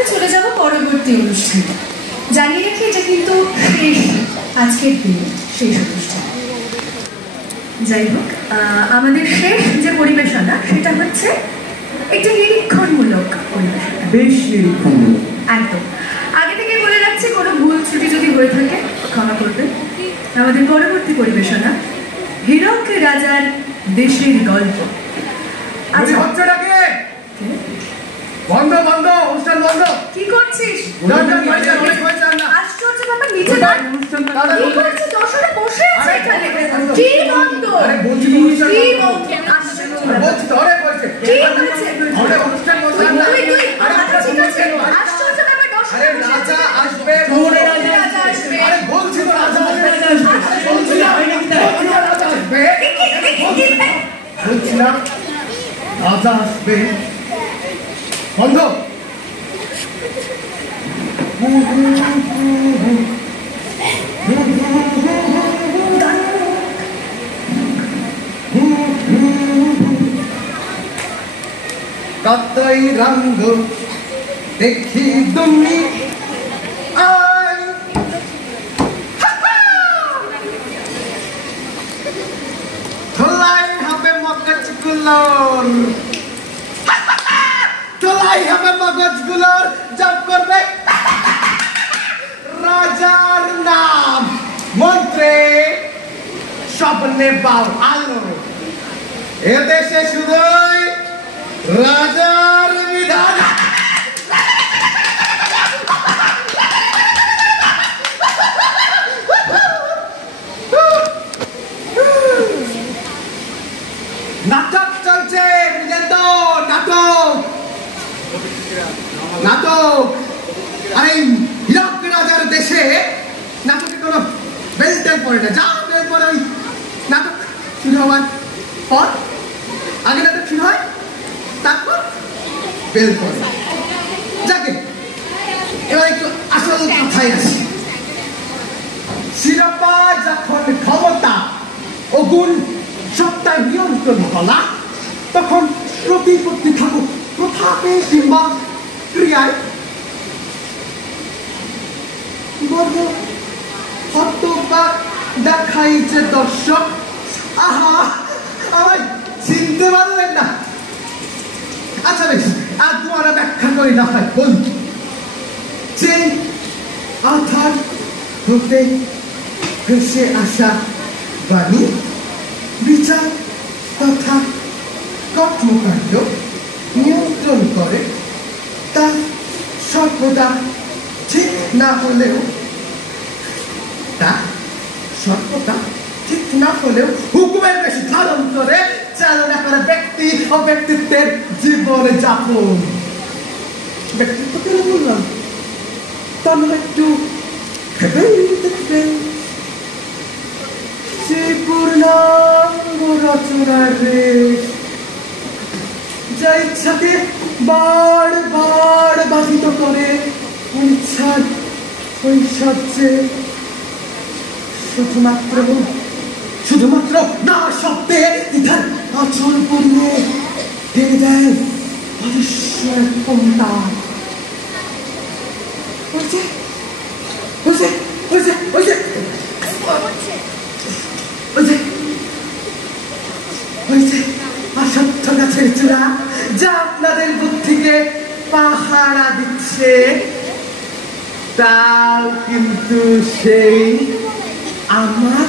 আমরা চলে যাব পরবর্তী অনুষ্ঠানে। জানিয়ে রেখে এটা কিন্তু শেষ, আজকের দিনে শেষ অনুষ্ঠান। যাই হোক, আমাদের শেষ যে পরিবেশনা সেটা হচ্ছে একটি নিরীক্ষণমূলক পরিবেশনা। বেশ নিরীক্ষণমূলক, একদম। আগে থেকে বলে রাখছি, কোনো ভুল ত্রুটি যদি হয়ে থাকে ক্ষমা করবেন। আমাদের পরবর্তী পরিবেশনা হীরক রাজার দেশের গল্প। আচ্ছা, হচ্ছেটাকে বন্ধ বন্ধ, অনুষ্ঠান বন্ধ। কি করছিস? আশ্চর্য ব্যাপার, নিচে না কি করছিস? দর্শকরা বসে আছে এখানে। কি বন্ধ? কি বন্ধ? আশ্চর্য ব্যাপার। কি হয়েছে? তুই আচ্ছা, ঠিক আছে। আশ্চর্য ব্যাপার, দর্শকরা রাজা আসবে, রাজা আসবে। আরে বলছি তো রাজা আসবে, বলছি না রাজা আসবে, বলছি না রাজা আসবে। বন্ধ। কতই রঙ দেখি তুমি আয়, ধোলাই হবে মগজগুলোর, ধোলাই হবে মগজগুলোর, জপ করবে রাজার নাম, মন্ত্রে স্বপ্নে পাও আলো। এদেশে শুধুই রাজার বিধান। নাটক চলছে, বুঝলেন তো? নাটক নাটক। আরে হীরক রাজার দেশে নাটকে কোনো বেলটেল পড়ে না। যা বেল পরে ওই নাটক শুরু হওয়ার পর, আগে নাটক শুরু হয়, তারপর বেল পড়ে। যাকে এবার একটু আসল কথায় আসি। শিরোপা যখন ক্ষমতা ও গুণ সত্তায় নিয়ন্ত্রণ করা, তখন প্রতিপত্তি থাকুক প্রথাপে কিংবা ক্রিয়ায়, বলব হতবাক দেখাই যে দর্শক। আহা, আমায় চিনতে পারলেন না? আচ্ছা বেশ, আর তোমারা ব্যাখ্যা করি না হয় বল। যে আধার হতে ভেসে আসা বাণী, বিচার তথা কর্মকাণ্ড নিয়ন্ত্রণ করে, তা সর্বদা ঠিক না হলেও, তা সর্বদা ঠিক না হলেও হুকুমের বেশ ধারণ করে চালনা করে ব্যক্তি ও ব্যক্তিত্বের জীবন যাপন। ব্যক্তিত্ব কেন বললাম? তাহলে একটু ভেবে দেখবেন। সে পূর্ণাঙ্গ রচনার রেশ, যা ইচ্ছাকে বার বার বাধিত করে অনিচ্ছার ঐশ্বর্যে, শুধুমাত্র না শব্দে ইধার আচল পরিয়ে টেনে দেয় অবিশ্বাস ক্ষমতা। অসত্য গাছের চূড়া যা আপনাদের বুদ্ধিকে পাহারা দিচ্ছে, তাও কিন্তু সেই আমার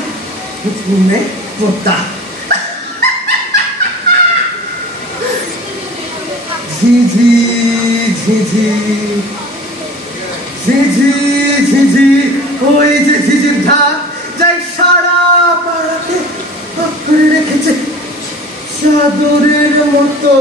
হুকুমে পোতা। ঝিঝি ঝিঝি ঝিঝি ঝিঝি, ওই যে ঝিঝির ধার, যাই সারা পাড়াকে আঁকড়ে রেখেছে চাদরের মতো।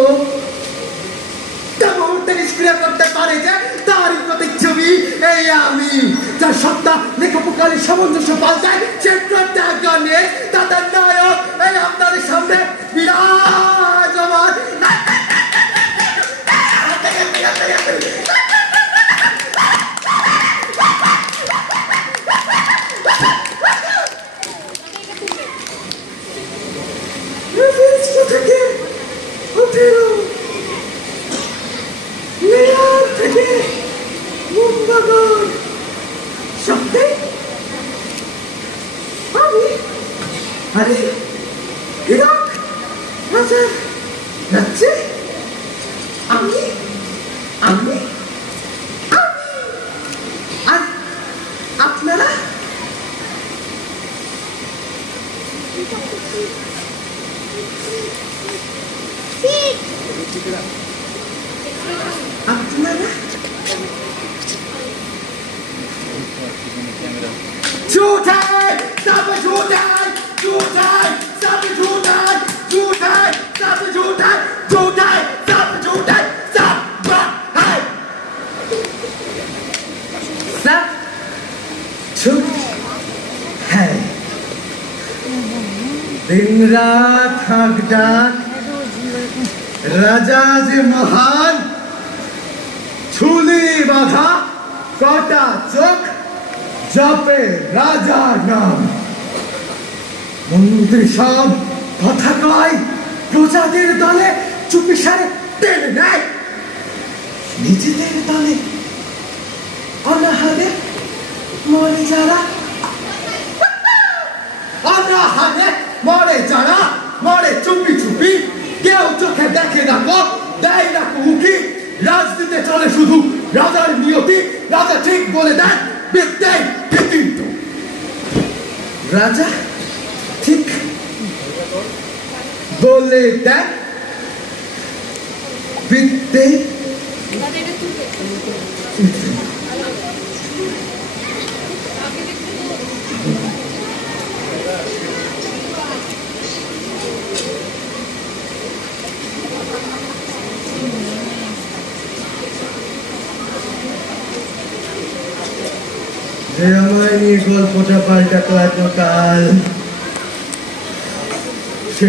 মুহূর্তে নিষ্ক্রিয় করতে পারে যে তারই প্রতিচ্ছবি এই আমি, যার সত্তা লেখপকারী সামঞ্জস্য পাল্টায়, সে প্রত্যাজ্ঞানে তাদের নায়ক এই আপনাদের সামনে বিরাজমান। থেকে বাগান সত্যি আমি আরে ইরাক রাজার রাজ্যে আমি আমি আমি আর আপনারা আপনারা झूठ है सब झूठ है झूठ है सब झूठ है झूठ है सब झूठ है झूठ है सब झूठ है सब झूठ है दिन रात हक डाक राजा जे महान छुली बाधा कटा चोख जपे राजा नाम मंत्री सब कथा कय प्रजाদের দলে চুপিসারে টেনে নেয় নিজেদের দলে অনাহারে মরে যারা অনাহারে মরে যারা মরে চুপি চুপি কেউ চোখে দেখে না কো দেয় না কুকি রাজনীতিতে চলে শুধু রাজার নিয়তি রাজা ঠিক বলে দেয় বিদ্যে কিন্তু রাজা ঠিক বলে দেয় বিদ্যে যে আমায় নিয়ে গল্পটা পাল্টাতো এতকাল সে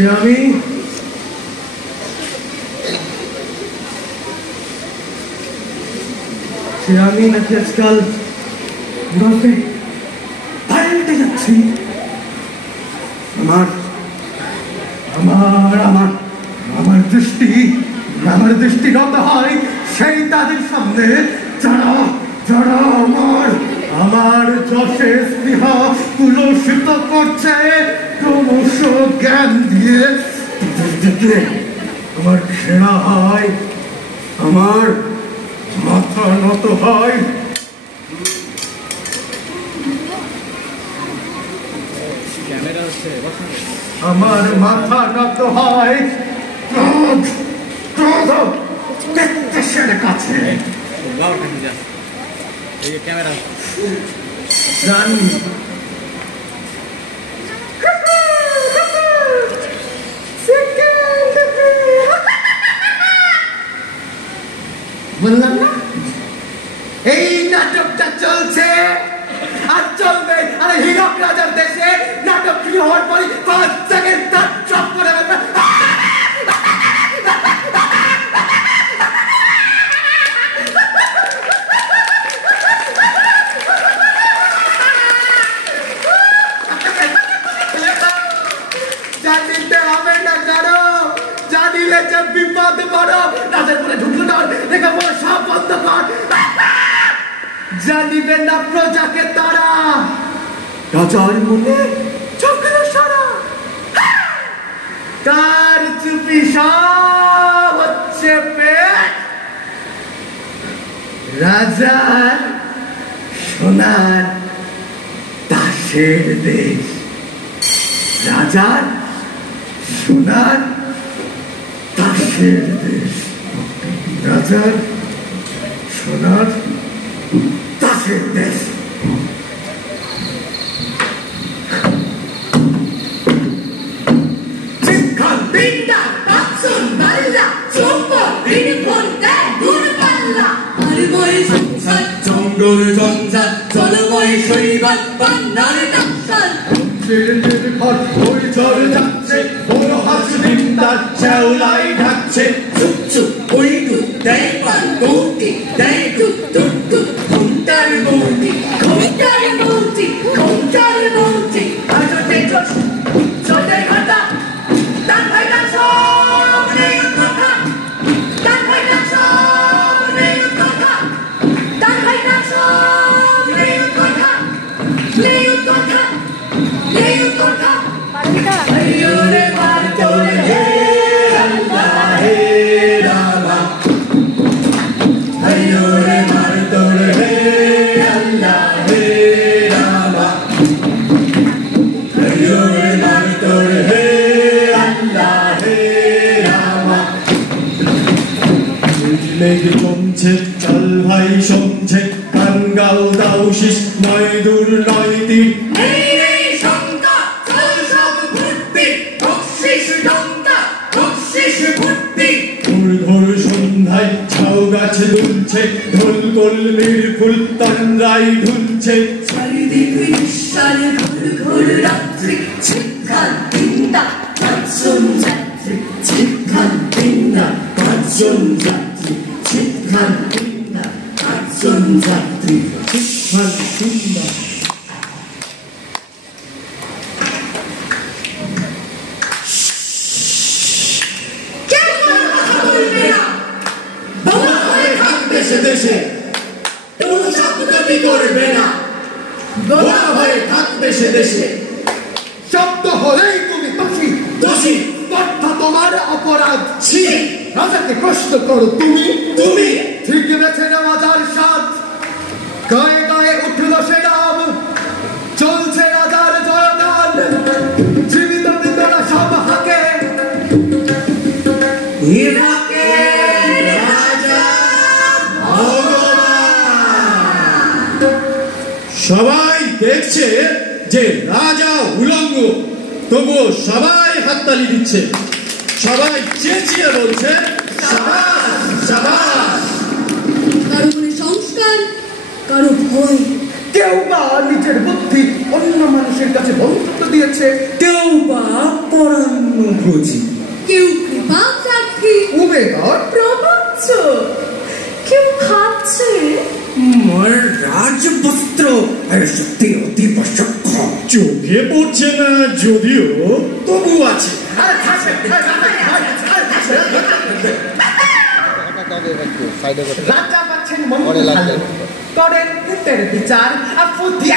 আমি নাকি আজকাল গল্পে পাল্টে যাচ্ছি আমার আমার আমার আমার দৃষ্টি নত হয় সেই তাদের সামনে যারা যারা আমার যশে স্পৃহা কুলসিত করছে ক্রমশ জ্ঞান দিয়ে আমার ঘৃণা হয় আমার মাথা নত হয় আমার মাথা নত হয় ক্রোধ ক্রোধ দেশের কাছে জানি বললাম না এই নাটকটা চলছে আর চলবে আরে হীরক রাজার দেশে নাটক শুরু হওয়ার পরই 5 সেকেন্ড তার চপ করে দেবে জানিতে হবে না কারো জানিলে যে বিপদ বড় রাজার পরে ঢুকলো না রেখে বড় সব বন্ধ কর জানিবে না প্রজাকে তারা রাজার মনে চক্র সারা তার চুপি সব হচ্ছে পেট রাজার সোনার দাসের দেশ রাজার সোনার দাসের দেশ রাজার সোনার দাসের দেশ জঙ্গল জঞ্জাল জলময় শৈবাল পান্নার ডাক্তার যাচ্ছে বড় হাস নিন্দার শেওলাই ঢাকছে চুপ চুপ ওই দুধ দেয় পান বৌটি দেয় দুধ দুধ দুধ ঘুমটার বৌটি ঘুমটার বৌটি ঘুমটার বৌটি হাজতে চলে ঘাটা তার ভাই ডাকছ নেই কথা তার ভাই ডাকছ নেই কথা তার ভাই ডাকছ চল ভাই সমঝে গান গাও দাও শিস নয় দূর নয় তীর নেই নেই শঙ্কা চল সব ভর্তি বকশিস টঙ্কা বকশিস ভর্তি ধুর ধুর সন্ধ্যায় ঝাউ গাছ দুলছে ঢোল কলমির ফুল তন্দ্রায় ঢুলছে চারিদিকে নিঃশ্বাস ঘুর ঘুর রাত্রি ছিটখান তিনটা পাঁচজন যাত্রী ছিটখান তিনটা পাঁচজন যাত্রী ছিটখান তিনটা পাঁচজন যাত্রী ছিটখান তিনটা বাবা হয়ে থাকবে সে দেশে কোনো শব্দটি করবে না বাবা হয়ে থাকবে সে দেশে শব্দ হলেই তুমি দোষী দোষী কথা তোমার অপরাধ ছি রাজাকে প্রশ্ন করো তুমি তুমি ঠিক বেছে নেওয়া যার সাথ গায়ে গায়ে উঠল সে নাম চলছে রাজার জয়গান জীবিত মৃতরা সব হাকে ইরাকে রাজা সবাই দেখছে যে রাজা উলঙ্গ তবুও সবাই হাততালি দিচ্ছে সবাই চেঁচিয়ে বলছে সাবাস সাবাস কারো মনে সংস্কার কারো ভয় কেউ বা নিজের বুদ্ধি অন্য মানুষের কাছে বন্ধুত্ব দিয়েছে কেউ বা পরান্নভোজী কেউ কৃপা প্রার্থী উবেগর প্রপঞ্চ কেউ ভাবছে মোর রাজবস্ত্র সত্যি অতি সক্ষম চোখে পড়ছে না যদিও তবু আছে রাজা পাচ্ছেন মন ভালো করেন হিতের বিচার আর বুদ্ধি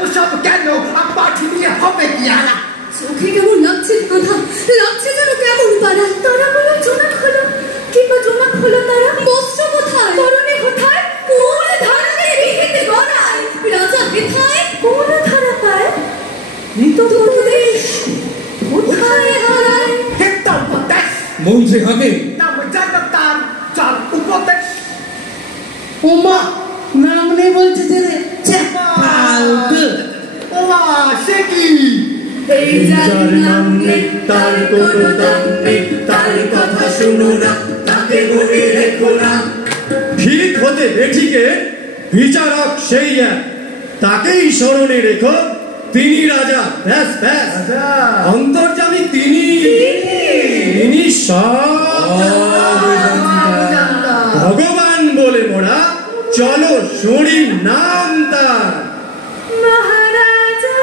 ওসব কেন পাঠি দিয়ে হবে কি আলা চোখে কেমন লাগছে বাধা লাগছে যেন কেমন পারা তারা বলে জোনাক হলো কিংবা জোনাক হলো তারা বস্ত্র কোথায় করণে কোথায় কোন ধারাতে রেখেতে গড়ায় রাজা কোথায় কোন ধারা পায় মৃত প্রদেশ কোথায় হারায় হিতার উপদেশ মন্ত্রী হবে নাম জনতার চার উপদেশ উমা নাম নেই বলছে যে ফালতু ওমা সে কি এই যার নাম নেই তার কোনো দাম নেই তার কথা শুনো না তাকে মনে রেখো না ঠিক হতে বেঠিকে বিচারক সেই এক তাকেই স্মরণে রেখো তিনি রাজা ব্যাস ব্যাস রাজা অন্তর্যামী তিনি সব ভগবান বলে মোরা চলো শুনি নাম তার মহারাজা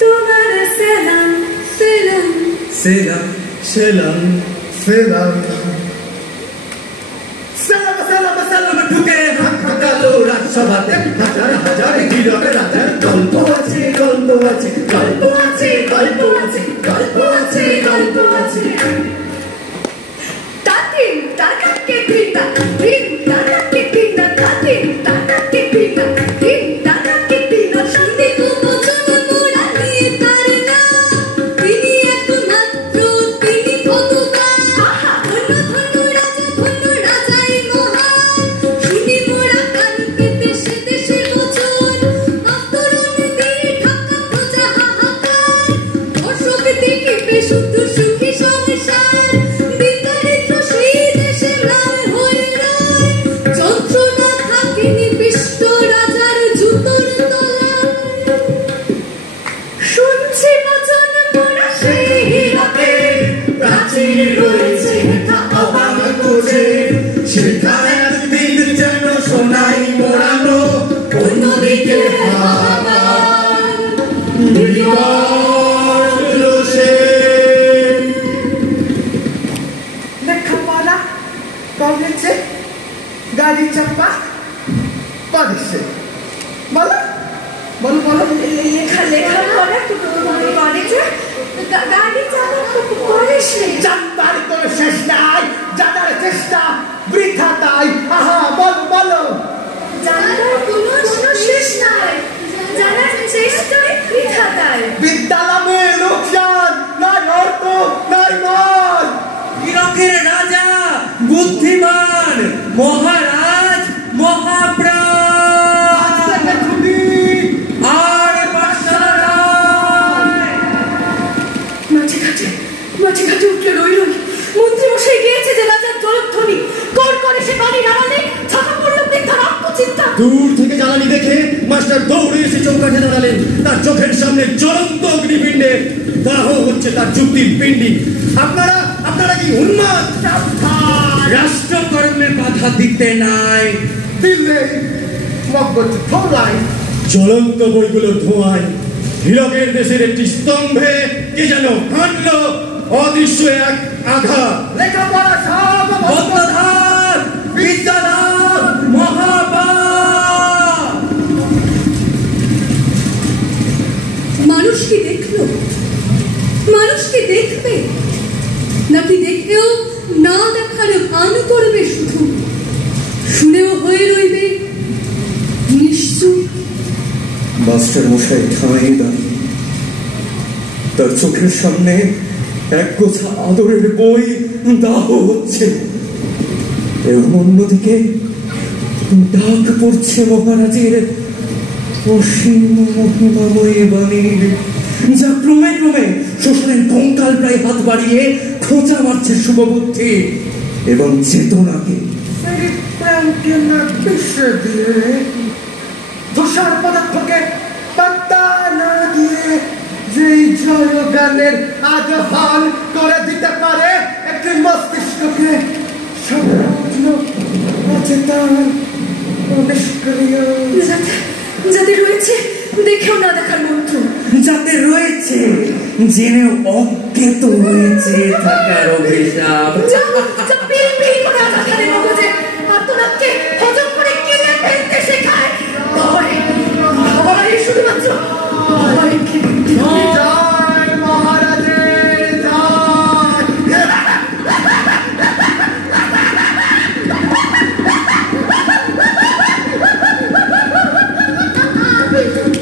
তোমার সেলাম সেলাম সেলাম সেলাম সেলাম সেলাম সেলাম সেলাম ঢুকে হাত ঢাকালো রাজসভাতে হাজার হাজার হীরক রাজার গল্প আছে গল্প আছে গল্প আছে গল্প আছে গল্প আছে গল্প আছে তাতিন তাকাকে ভিটা ভিন তাকাকে ভিটা তাতিন তাকাকে ভিটা ভিন তাকাকে ভিটা শান্তি কুমোচন মোরা নিয়ে তার নাম তিনি একমাত্র তিনি ভগবান ধন্য ধন্য রাজাই মহান শুনি মোরা কান পেতে সে দেশের বচন আস্তরণ দিয়ে ঢাকা প্রজা হাহাকার দর্শক দেখিবে শুদ্ধ সুখী সংসার বিতাড়িত সেই দেশে ম্লান হয়ে রয় যন্ত্রণা থাকে নিবিষ্ট রাজার জুতোর তলায় শুনছি বচন মোরা সেই হীরকে প্রাচীর রয়েছে তা অবাক করছে সেটা একদিন যেন সোনাই মোড়ানো অন্যদিকে হাহাকার বিকট সে লেখাপড়া কলেজে গাড়ি চাপা কলেজে বলো বলো বলো লেখা লেখা করে কলেজে গাড়ি চালানো করিস নি জানবার কোনো শেষ নাই জানার চেষ্টা বৃথা তাই আহা বলো বলো জানার কোনো শেষ নাই জানার চেষ্টায় বৃথা দেয় বিদ্যা নামে লোকসান নাই অর্থ নাই মহারাজ মহাপ্রাণ আর মাঝে ঘাটে উঠলে রই মন্ত্রী মশাই গিয়েছে যে রাজার জলধ্বনি কর করে সে বাড়ির আড়ালে ছাতা পড়ল বৃদ্ধার আত্মচিন্তা। দূর থেকে জ্বালানি দেখে মাস্টার দৌড়ে এসে চৌকাঠে দাঁড়ালেন। তার চোখের সামনে জ্বলন্ত অগ্নিপিণ্ডে দাহ হচ্ছে তার যুক্তির পিণ্ডি। আপনারা কি উন্মাদ? রাষ্ট্রকর্মে বাধা দিতে নাই। দিলে মগজ ধোলাই জ্বলন্ত বইগুলো ধোঁয়ায়। হীরকের দেশের একটি স্তম্ভে কে যেন হাঁটল অদৃশ্য এক আঘাত। লেখাপড়া সব বদ্ধধার বিদ্যাধর মহাপাপ। মানুষ কি দেখলো? মানুষ কি দেখবে? নাকি দেখেও না দেখার ভান করবে, শুধু শুনেও হয়ে রইবে নিশ্চুপ। মাস্টার মশাই ঠাঁই দাঁড়িয়ে, তার চোখের সামনে এক গোছা আদরের বই দাহ হচ্ছে এবং অন্যদিকে ডাক পড়ছে মহারাজের অসীম মহিমাময়ী বাণীর, যা ক্রমে ক্রমে শোষণের কঙ্কাল প্রায় হাত বাড়িয়ে খোঁচা মারছে শুভবুদ্ধি এবং চেতনাকে। বিশ্বে দিয়ে তুষার পদার্থকে পাত্তা না দিয়ে যেই জয়গানের আজহান করে দিতে পারে একটি মস্তিষ্ককে সম্পূর্ণ অচেতন ও নিষ্ক্রিয়। যাতে রয়েছে দেখেও না দেখার মন্ত্র, যাতে রয়েছে জেনেও অজ্ঞাত হয়েছে থাকার অভিশাপ। যা পিল পিল করে আঘাতে মগজে আত্মনাথকে হজম করে কিনে ফেলতে শেখায়। ভয় শুধুমাত্র ভয় খেতে। জয় মহারাজের জয়।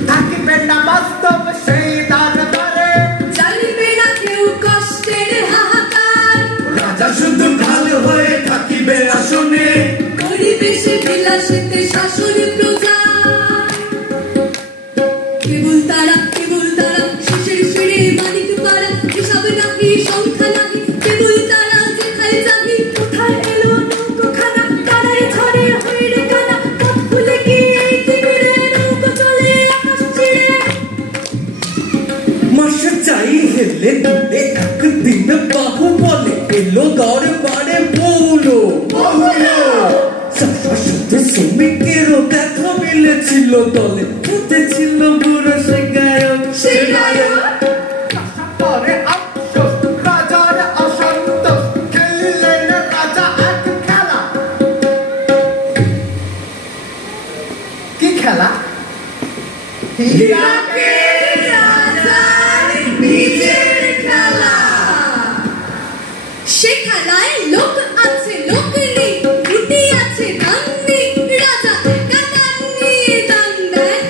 থাকিবে না বাস্তব সেই দরবারে, জানিবে না কেউ কষ্টের হাহাকার। রাজা শুধু ভালো হয়ে থাকিবে আসনে, পরিবেশে বিলাসিতে শাসন প্রজা। কেবল তারা শেষের সিঁড়ে মানিক পাড়া, হিসাব নাহি সংখ্যা নাহি। কেবল তারা যেথায় যাহি, কোথায় এলো নৌকোখানা। তারাই ঝড়ে হইরে কানা, পথ ভুলে গিয়ে তিমিরে নৌকো চলে আকাশ ছিঁড়ে। মাসে চাই হেলে দুলে একদিন বাহু বলে এলো দরবারে বউলো। সাথে শ্রমিকেরও দেখা মিলেছিল দলে, উঠেছিল বুড়ো সে গায়ক। পরে আফসোস রাজার অসন্তোষ, খেলিলেন রাজা এক খেলা। কি খেলা? হীরকের রাজার নিজের খেলা। সে খেলায় লোক আছে লোক নেই, রুটি আছে দান নেই। রাজা একা দান নিয়ে দান দেয়।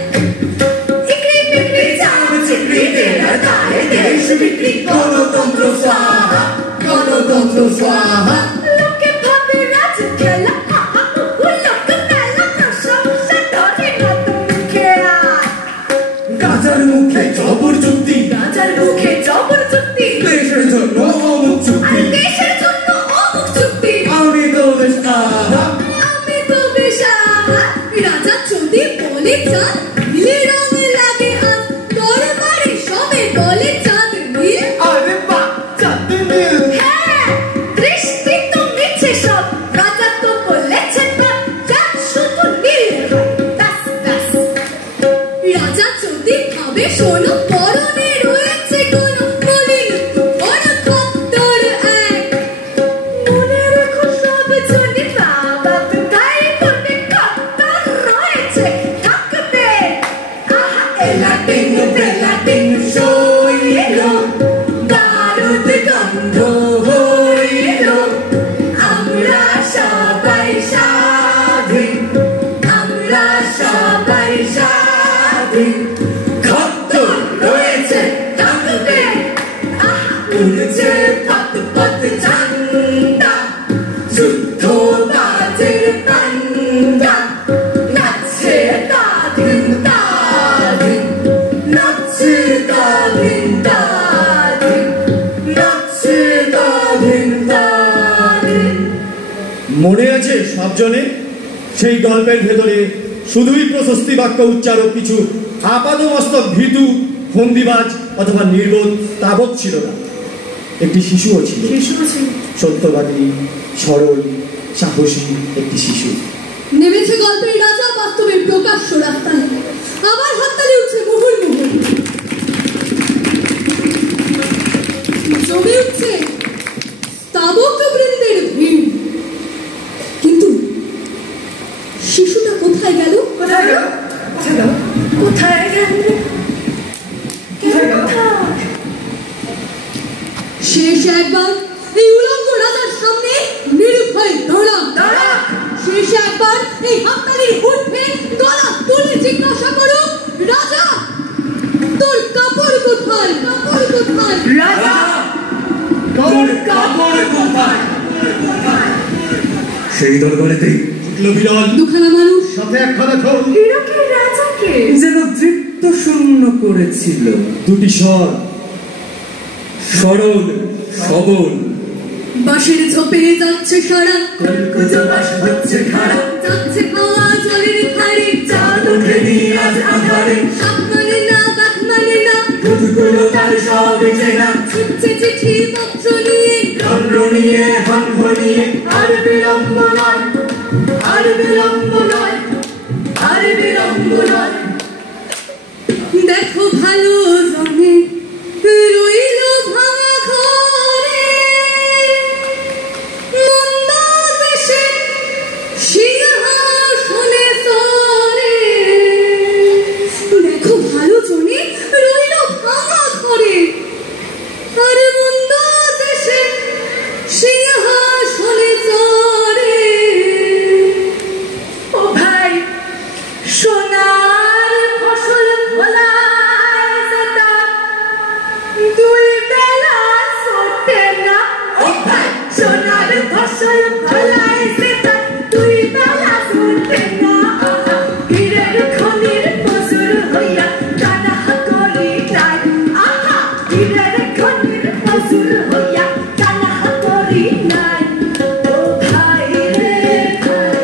ইকড়ি পিকড়ি চাল চিকড়ি দেয়া দায়, দেশ বিক্রি গণতন্ত্র স্বাহা, গণতন্ত্র স্বাহা। লোকে ভাবে রাজ খেলা, লোক মেলা প্রশংসা ধরে নতুন মুখে আয়। গাজার মুখে জবর যুক্তি, রাজার মুখে জবর যুক্তি, দেশের জন্য অমুক চুক্তি। আর দেশের জন্য অমুক চুক্তি। আমি তো বেশ আহা, আমি তো বেশ আহা। রাজা যদি বলে চাঁদ, নীল রং লাগে হাত। দরবারে সবে বলে চাঁদ নীল। আরে বাহ, চাঁদ নীল। হ্যাঁ, দৃষ্টি মনে আছে সবজনে সেই গল্পের ভেতরে শুধুই প্রশস্তি বাক্য উচ্চারক কিছু আপাদমস্তক ভীতু ফন্দিবাজ অথবা নির্বোধ তাবৎ ছিল না, একটি শিশুও ছিল, সত্যবাদী সরল সাহসী একটি শিশু। নেমেছে গল্পের রাজা বাস্তবের প্রকাশ্য রাস্তায়, আবার হাততালি উঠছে মুহুর মুহুর, জমে উঠছে স্তাবক বৃন্দের ভিড়। কিন্তু শিশুটা কোথায় গেল? কোথায় গেল? কোথায় গেল? কোথায় গেল? শেষ একবার এই উলঙ্গ রাজার সামনে নিরুপায় দাঁড়া। শেষ একবার এই হাততালির ঊর্ধ্বে গলা তুলে জিজ্ঞাসা করো, রাজা তোর কাপড় কোথায়? কাপড় কোথায়? রাজা তোর কাপড় কোথায়? সেই দরবারেতেই উঠল বিরল দুখানা মানুষ, সাথে একখানা ঢোল। হীরকের রাজাকে যেন তৃপ্ত শূন্য করেছিল। দুটি স্বর, সরল সবল বাঁশের ঝোপে যাচ্ছে সারা, কুচো বাস হচ্ছে খাড়া, যাচ্ছে পাওয়া জলের ধারে, চাঁদ ওঠেনি আজ আধারে, সাপ মানে না বাঘ মানে না, ভূতগুলো তার সব চেনা, ছুটছে চিঠি পত্র নিয়ে, চন্দ্র নিয়ে হন্ভ নিয়ে, আর বিলম্ব নয়, আর বিলম্ব নয়, আর বিলম্ব নয়। দেখো ভালো জমে রইল ভাঙা ঘরে, মন্দ দেশে সিংহাসনে চড়ে। দেখো ভালো জনে রইল ভাঙা ঘরে, আর মন্দ দেশে সিংহাসনে চড়ে। ও ভাই, সোনার ফসল ফলায় যে তার দুই বেলা চটে না। ও ভাই, সোনার ফসল ফলায় যে তার দুই বেলা চটে না। আহা, হীরের খনির মজুর হইয়া কানা করি তাই। আহা, হীরের খনির মজুর হইয়া কানা করি নাই। ও ভাই রে ভাই,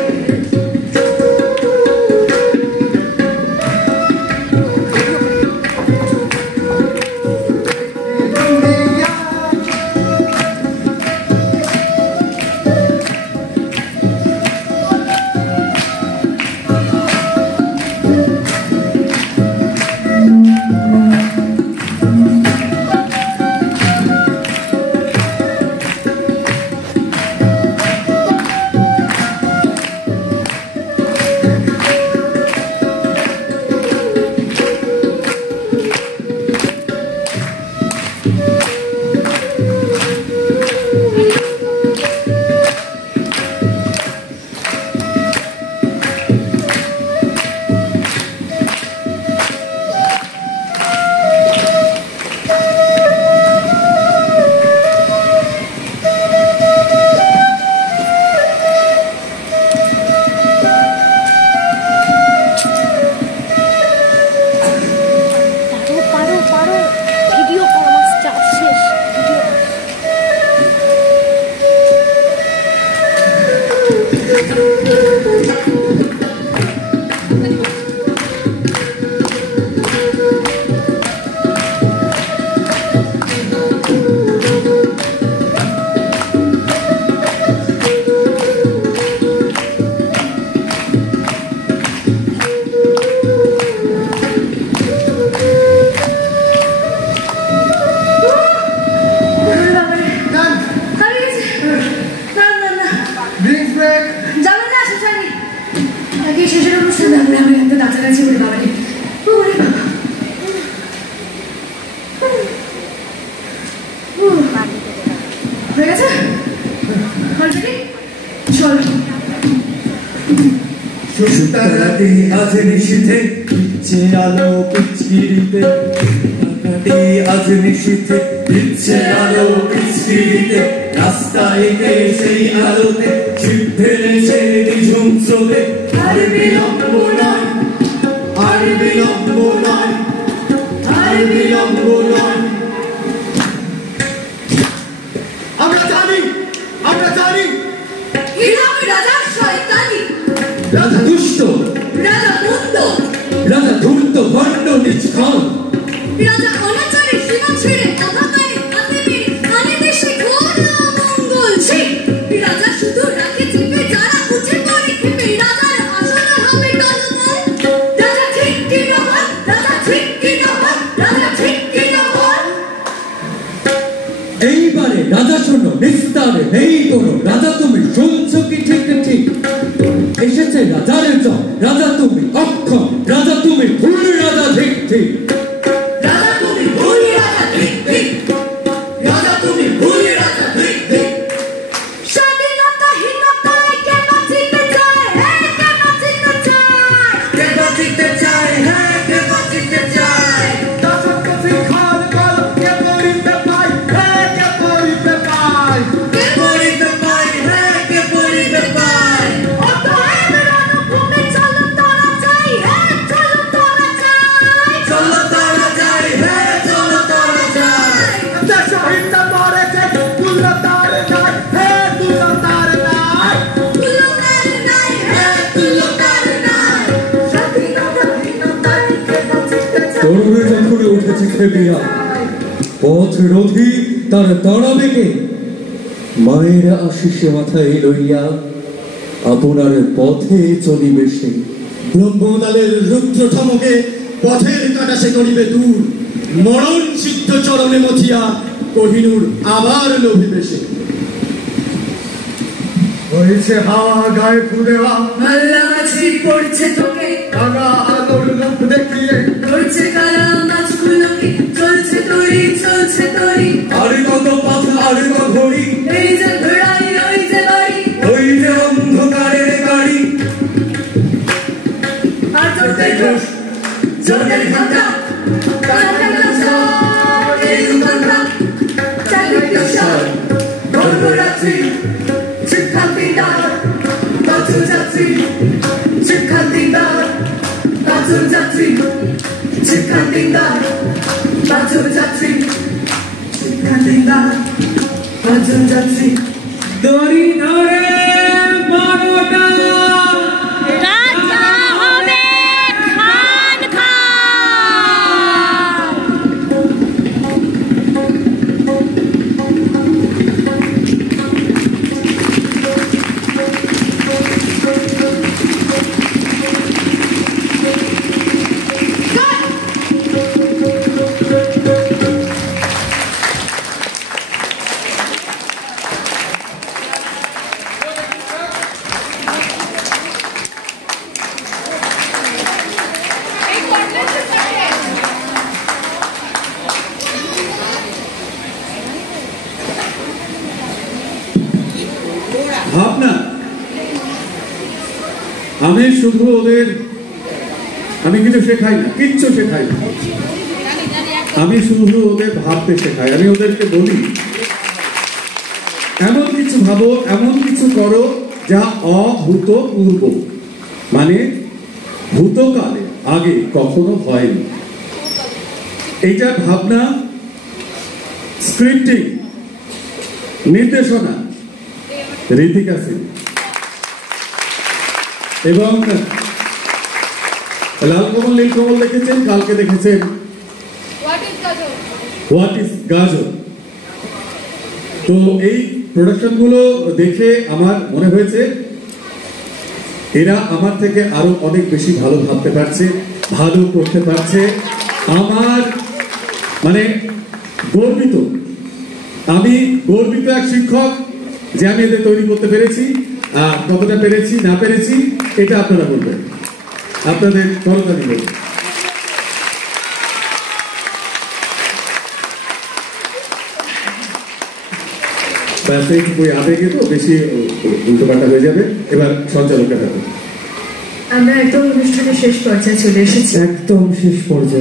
পারো ভিডিও কল আমার চাপ শেষ। ডান। হারিয়ে গেছে। না না না, ড্রিঙ্কস ব্রেক। যাবে না সুসানি। আগে শেষের অনুষ্ঠানে আমরা আমার এত কাছাকাছি বলে বাবারে। ওরে বাবা। হয়ে গেছে? অলরেডি? চল। সুতারাতে আজ নিশীথে ইচ্ছে আলো পিচকিরিতে, কাটি আজ নিশীথে ইচ্ছে আলো পিচকিরিতে, রাস্তায় সেই আলোতে ছিপ ফেলেছে নিঝুম স্রোতে। আর বিলম্ব নয়, আর বিলম্ব নয়, আর বিলম্ব নয়। আমরা জানি, আমরা জানি হিরক রাজার শয়তানি, রাজা দুষ্ট, রাজা মন্দ, রাজা ধূর্ত ভণ্ড নিষ্কাম, রাজা অনাচারে সীমা ছেড়ে অভাগায় হাতে মেরে আনে দেশে ঘোর অমঙ্গল। ছি! রাজা শুধু রাখে চেপে যারা উঠে পড়ে খেপে, রাজার আসন হবে টলমল। রাজা ঠিক কি নহল, রাজা ঠিক কি নহল, রাজা ঠিক কি নহল। এইবারে রাজা শোনো নিস্তারে নেই কোনো, রাজা তুমি শুনছো কি ঠিক ঠিক? এসেছে রাজার জয়, রাজা তুমি অক্ষম, রাজা তুমি ভুল, রাজা ঠিক ঠিক। রাজা তুমি ভুল, রাজা ঠিক ঠিক, রাজা তুমি ভুল, রাজা ঠিক ঠিক। স্বাধীনতাহীনতায় কে বাঁচিতে চায়, হ্যাঁ কে বাঁচিতে চায়, কে বাঁচিতে চায়, হ্যাঁ কে বাঁচিতে চায়। দাসত্ব শিক্ষার কল কে পড়িতে পায়, হ্যাঁ কে পড়িতে পায়। কে পড়িতে পায়, হ্যাঁ কে পড়িতে পায়। অতএব রণভূমে চলো তোরা যাই, হ্যাঁ চলো তোরা যাই, চলো তারা যায়, হ্যাঁ চলো তারা যায়। দেশহিত মরেছে তুল্যতার নাই, হে তুল্যতার নাই। তুলকার নাই, হ্যাঁ তুলকার নাই। স্বাধীনতাহীনতায় কে বাঁচিতে চায়। তরুণে যখন উঠেছে খেপিয়া, পথ রোধী তার দাঁড়াবে কে? মায়ের আশিসে মাথায় লইয়া আপনার পথে চলিবে সে। ব্রহ্মদালের রুদ্র ঠমকে পথের কাটা সে করিবে দূর, মরণ সিদ্ধ চরণে মথিয়া কহিনুর আবার লোভিবে সে। হয়েছে হাওয়া গায়ে ফুদেওয়া, মাল্লা মাছি পড়ছে তোকে, আগা আলোর লোক দেখিয়ে। ধরছে কারা মাছগুলোকে, চলছে তরি চলছে তরি। আর কত পথ আর কত ঘড়ি, এই যে ঘোড়াই ওই যে বাড়ি, ওই যে অন্ধকারের গাড়ি। আর চড়তে ঘোষ জোরের ঘন্টা, কাঁটা কাঁটা এই ঘন্টা, চালিতে সার ভোররাত্রি, শিক্ষার্থীদার বাছুর যাত্রী, শিক্ষার্থীদার বাছুর যাত্রী, শিক্ষার্থীদার বাছুর যাত্রী, শিক্ষার্থীদার বাছুর যাত্রী। দড়ি ধরে বারোটা, রাজা হবে খান খান। ভাবনা। আমি শুধু ওদের, আমি কিছু শেখাই না, কিচ্ছু শেখাই না, আমি শুধু ওদের ভাবতে শেখাই। আমি ওদেরকে বলি এমন কিছু ভাবো, এমন কিছু করো যা অভূতপূর্ব, মানে ভূতকালে আগে কখনো হয়নি। এইটা ভাবনা, স্ক্রিপ্টিং, নির্দেশনা ঋতিকা সিং এবং লালকমল নীলকমল দেখেছেন, কালকে দেখেছেন হোয়াট ইজ গাজর। তো এই প্রোডাকশন গুলো দেখে আমার মনে হয়েছে এরা আমার থেকে আরো অনেক বেশি ভালো ভাবতে পারছে, ভালো করতে পারছে। আমার মানে গর্বিত, আমি গর্বিত এক শিক্ষক যে আমি এদের তৈরি করতে পেরেছি। আর কতটা পেরেছি না পেরেছি এটা আপনারা বলবেন, আপনাদের করতালি বলবেন। ব্যাস এইটুকুই, আবেগে তো বেশি উল্টোপাল্টা হয়ে যাবে। এবার সঞ্চালকটা আমরা একদম অনুষ্ঠানের শেষ পর্যায়ে চলে এসেছি। একদম শেষ পর্যায়ে।